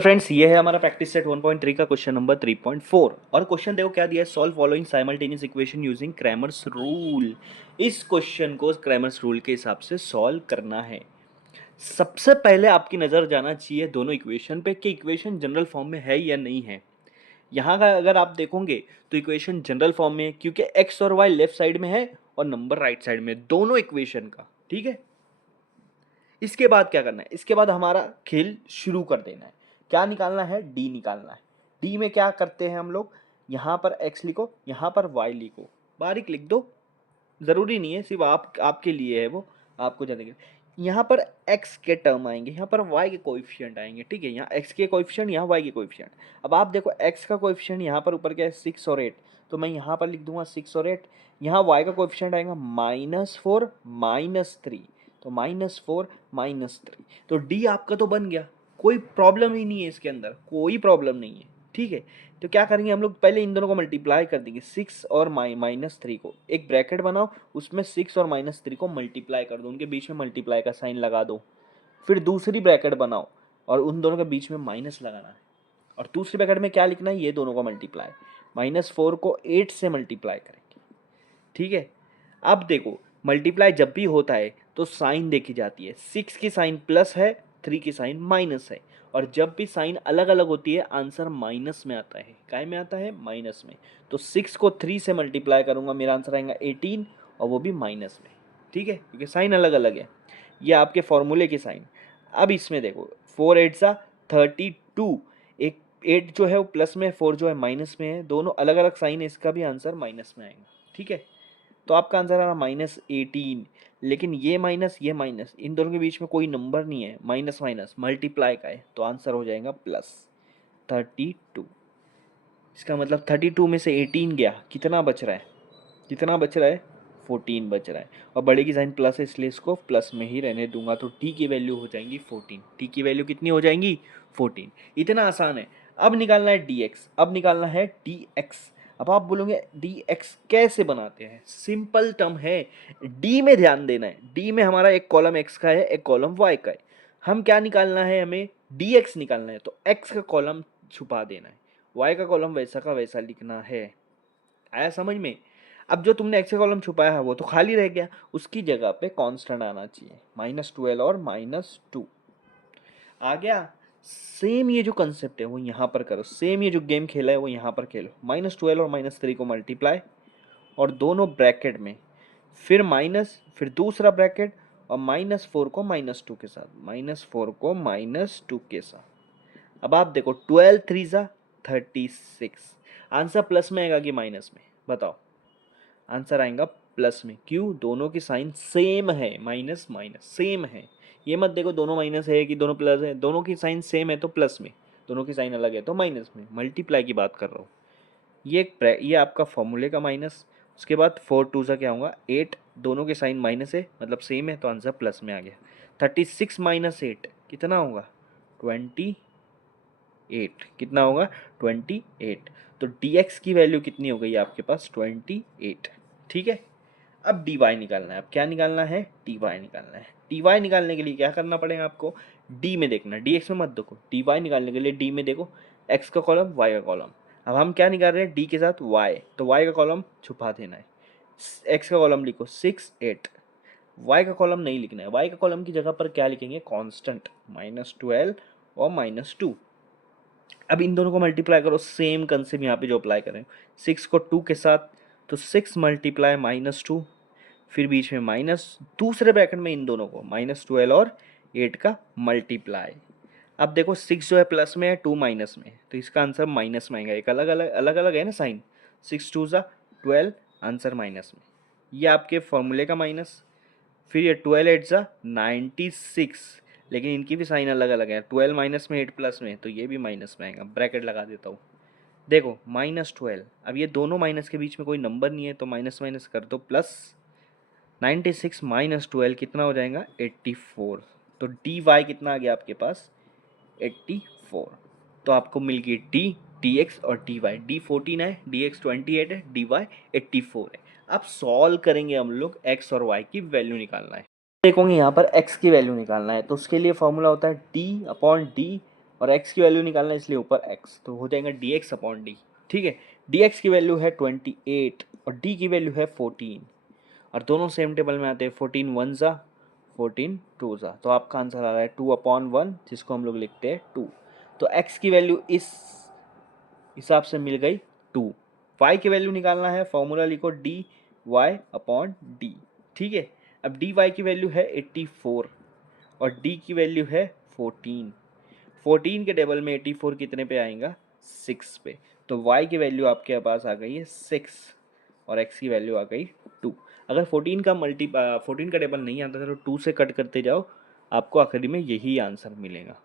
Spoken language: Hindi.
फ्रेंड्स ये है हमारा प्रैक्टिस सेट 1.3 का क्वेश्चन नंबर 3.4 और क्वेश्चन देखो क्या दिया है। Solve following simultaneous equation using Cramer's rule. इस क्वेश्चन को क्रैमर्स रूल के हिसाब से सॉल्व करना है। सबसे पहले आपकी नज़र जाना चाहिए दोनों इक्वेशन पे कि इक्वेशन जनरल फॉर्म में है या नहीं है। यहाँ का अगर आप देखोगे तो इक्वेशन जनरल फॉर्म में है क्योंकि एक्स और वाई लेफ्ट साइड में है और नंबर राइट साइड में, दोनों इक्वेशन का। ठीक है, इसके बाद क्या करना है, इसके बाद हमारा खेल शुरू कर देना है। क्या निकालना है, डी निकालना है। डी में क्या करते हैं हम लोग, यहाँ पर एक्स लिखो, यहाँ पर वाई लिखो, बारीक लिख दो, ज़रूरी नहीं है, सिर्फ आपके लिए है वो, आपको जानने के लिए। यहाँ पर x के टर्म आएंगे, यहाँ पर y के कोएफिशिएंट आएंगे। ठीक है, यहाँ x के कोएफिशिएंट, यहाँ y के कोएफिशिएंट। अब आप देखो x का कोएफिशिएंट यहाँ पर ऊपर क्या है, 6 और 8, तो मैं यहाँ पर लिख दूंगा 6 और 8। यहाँ y का कोएफिशिएंट आएगा -4 -3, तो -4 -3, तो d आपका तो बन गया, कोई प्रॉब्लम ही नहीं है इसके अंदर, कोई प्रॉब्लम नहीं है। ठीक है, तो क्या करेंगे हम लोग, पहले इन दोनों को मल्टीप्लाई कर देंगे, 6 और -3 को, एक ब्रैकेट बनाओ, उसमें 6 और -3 को मल्टीप्लाई कर दो, उनके बीच में मल्टीप्लाई का साइन लगा दो। फिर दूसरी ब्रैकेट बनाओ और उन दोनों के बीच में माइनस लगाना है, और दूसरी ब्रैकेट में क्या लिखना है, ये दोनों को मल्टीप्लाई, -4 को 8 से मल्टीप्लाई करेंगे। ठीक है, अब देखो मल्टीप्लाई जब भी होता है तो साइन देखी जाती है, 6 की साइन प्लस है, 3 की साइन माइनस है, और जब भी साइन अलग अलग होती है आंसर माइनस में आता है। काय में आता है, माइनस में। तो 6 को 3 से मल्टीप्लाई करूंगा, मेरा आंसर आएगा 18, और वो भी माइनस में। ठीक है, क्योंकि साइन अलग अलग है, ये आपके फॉर्मूले की साइन। अब इसमें देखो 4 8 सा 32, एक 8 जो है वो प्लस में, 4 जो है माइनस में है, दोनों अलग अलग साइन है, इसका भी आंसर माइनस में आएगा। ठीक है, तो आपका आंसर आ रहा -18, लेकिन ये माइनस ये माइनस, इन दोनों के बीच में कोई नंबर नहीं है, माइनस माइनस मल्टीप्लाई का है, तो आंसर हो जाएगा +32। इसका मतलब 32 में से 18 गया, कितना बच रहा है, कितना बच रहा है, 14 बच रहा है, और बड़े की साइन प्लस है इसलिए इसको प्लस में ही रहने दूंगा, तो टी की वैल्यू हो जाएंगी 14। टी की वैल्यू कितनी हो जाएंगी, 14। इतना आसान है। अब निकालना है डी एक्स, अब निकालना है डी एक्स। अब आप बोलोगे डी एक्स कैसे बनाते हैं, सिंपल टर्म है, डी में ध्यान देना है। डी में हमारा एक कॉलम एक्स का है, एक कॉलम वाई का है। हम क्या निकालना है, हमें डी एक्स निकालना है, तो एक्स का कॉलम छुपा देना है, वाई का कॉलम वैसा का वैसा लिखना है। आया समझ में। अब जो तुमने एक्स का कॉलम छुपाया है वो तो खाली रह गया, उसकी जगह पे कांस्टेंट आना चाहिए, -12 और -2 आ गया। सेम ये जो कंसेप्ट है वो यहाँ पर करो, सेम ये जो गेम खेला है वो यहाँ पर खेलो, -12 और -3 को मल्टीप्लाई, और दोनों ब्रैकेट में, फिर माइनस, फिर दूसरा ब्रैकेट, और -4 को -2 के साथ, -4 को -2 के साथ। अब आप देखो 12 3 ज़ा 36, आंसर प्लस में आएगा कि माइनस में, बताओ। आंसर आएगा प्लस में, क्यों, दोनों की साइन सेम है, माइनस माइनस सेम है। ये मत देखो दोनों माइनस है कि दोनों प्लस है, दोनों की साइन सेम है तो प्लस में, दोनों की साइन अलग है तो माइनस में, मल्टीप्लाई की बात कर रहा हूँ। ये आपका फॉर्मूले का माइनस। उसके बाद 4 2 सा क्या होगा 8, दोनों के साइन माइनस है मतलब सेम है, तो आंसर प्लस में आ गया। 36 -8 कितना होगा, 28, कितना होगा 28। तो dx की वैल्यू कितनी हो गई आपके पास, 28। ठीक है, अब dy निकालना है। अब क्या निकालना है, dy निकालना है। dy निकालने के लिए क्या करना पड़ेगा आपको, d में देखना, dx में मत देखो, dy निकालने के लिए d में देखो, x का कॉलम y का कॉलम। अब हम क्या निकाल रहे हैं, d के साथ y, तो y का कॉलम छुपा देना है, x का कॉलम लिखो 6 8, y का कॉलम नहीं लिखना है, y का कॉलम की जगह पर क्या लिखेंगे, कांस्टेंट, -12 और -2। अब इन दोनों को मल्टीप्लाई करो, सेम कंसेप्ट यहाँ पे जो अप्लाई करें, 6 को 2 के साथ, तो 6 × -2, फिर बीच में माइनस, दूसरे ब्रैकेट में इन दोनों को -12 और 8 का मल्टीप्लाई। अब देखो 6 जो है प्लस में है, 2 माइनस में है, तो इसका आंसर माइनस में आएगा, एक अलग अलग है ना साइन, 6 2 ज़ा 12, आंसर माइनस में। ये आपके फॉर्मूले का माइनस। फिर ये 12 8 ज़ा 96, लेकिन इनकी भी साइन अलग अलग है, 12 माइनस में 8 प्लस में, तो ये भी माइनस में आएगा, ब्रैकेट लगा देता हूँ। देखो -12, अब ये दोनों माइनस के बीच में कोई नंबर नहीं है तो माइनस माइनस कर दो प्लस, 96 -12 कितना हो जाएगा 84, तो डी वाई कितना आ गया आपके पास 84। तो आपको मिल गई डी एक्स और डी वाई, डी 14 है, डी एक्स 28 है, डी वाई 84 है। अब सॉल्व करेंगे हम लोग, एक्स और वाई की वैल्यू निकालना है। देखोगे यहाँ पर x की वैल्यू निकालना है, तो उसके लिए फॉर्मूला होता है d/d और x की वैल्यू निकालना है इसलिए ऊपर x, तो हो जाएगा dx अपॉन डी। ठीक है, dx की वैल्यू है 28 और d की वैल्यू है 14, और दोनों सेम टेबल में आते हैं। 14 वन ज़ा 14 टू ज़ा, तो आपका आंसर आ रहा है 2/1, जिसको हम लोग लिखते हैं 2। तो x की वैल्यू इस हिसाब से मिल गई 2। y की वैल्यू निकालना है, फॉर्मूला लिखो dy अपॉन डी। ठीक है, अब dy की वैल्यू है 84 और d की वैल्यू है 14। 14 के टेबल में 84 कितने पे आएगा, 6 पे। तो y की वैल्यू आपके पास आ गई है 6 और x की वैल्यू आ गई 2। अगर 14 का टेबल नहीं आता था तो 2 से कट करते जाओ, आपको आखिरी में यही आंसर मिलेगा।